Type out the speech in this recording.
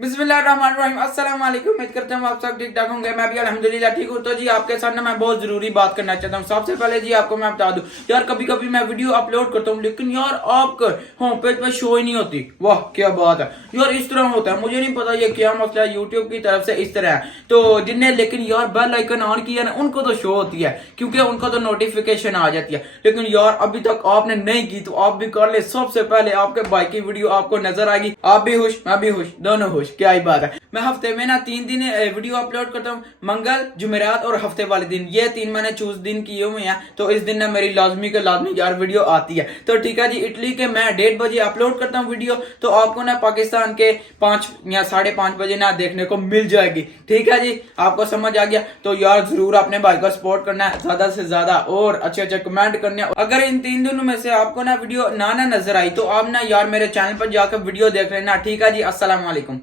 बिस्मिल्लाहिर्रहमानिर्रहीम अस्सलाम वालेकुम। उम्मीद करता हूँ आप सब ठीक ठाक होंगे। मैं भी अल्हम्दुलिल्लाह ठीक हूँ। तो जी आपके साथ ना मैं बहुत जरूरी बात करना चाहता हूँ। सबसे पहले जी आपको मैं बता दूं यार, कभी कभी मैं वीडियो अपलोड करता हूँ लेकिन यार आपका होम पेज पे शो ही नहीं होती। वाह क्या बात है यार, इस तरह होता है। मुझे नहीं पता ये क्या मसला है, यूट्यूब की तरफ से इस तरह है। तो जिनने लेकिन यार बेल आइकन ऑन किया ना उनको तो शो होती है, क्योंकि उनको तो नोटिफिकेशन आ जाती है। लेकिन यार अभी तक आपने नहीं की तो आप भी कर ले। सबसे पहले आपके भाई की वीडियो आपको नजर आएगी, आप भी खुश मैं भी खुश, दोनों खुश। क्या ही बात है। मैं हफ्ते में ना 3 दिन वीडियो अपलोड करता हूँ, मंगल जुमेरात और हफ्ते वाले दिन। ये 3 मैंने चूज दिन किए हुए हैं। तो इस दिन ना मेरी लाजमी के लाजमी यार वीडियो आती है। तो ठीक है जी, इटली के मैं 1:30 बजे अपलोड करता हूँ वीडियो, तो आपको ना पाकिस्तान के 5 या 5:30 बजे ना देखने को मिल जाएगी। ठीक है जी, आपको समझ आ गया। तो यार जरूर अपने भाई को सपोर्ट करना है ज्यादा से ज्यादा और अच्छे अच्छे कमेंट करने। अगर इन 3 दिनों में से आपको ना वीडियो ना नजर आई तो आप ना यार मेरे चैनल पर जाकर वीडियो देख लेना। ठीक है जी, अस्सलाम वालेकुम।